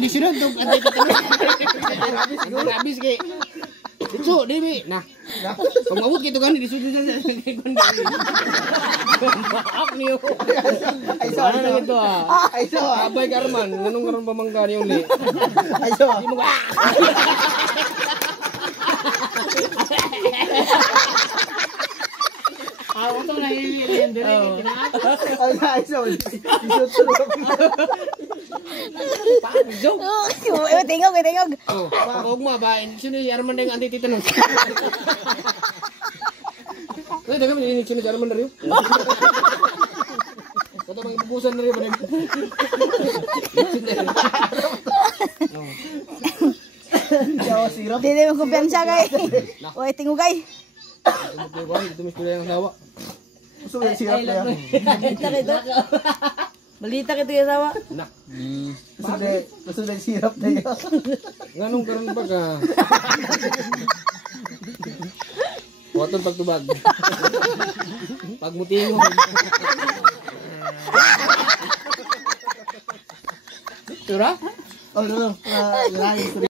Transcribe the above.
Di sunod tong antay tatanong. Habis kay. Itu Dewi. Nah, pemawut gitu kan di sunod saja kay kon. Maaf niyo. Sana na gitu ah. Aiso. Abay Karman, nganong karon pamangka niyo ni. Aiso. Di mo Auto na yun dire Aiso. Iso joke. Tingog. Oh, pagugma ba sino si Arman ding anti titanong. Uy, daga man ini sino si Arman dari. Kata bang ibubusan dari ba. Jawa sirap. Dili mo kumpiyansa kay. Oy, tingog kay. Itu mesti yang sawa. Gusto yung sirap na yan. Balita kito yung sawa. Nak. Gusto yung sirap na yan. Nganong karon ba ka? Waton pagtubag. Pagmutingo. Tura? Oh, no.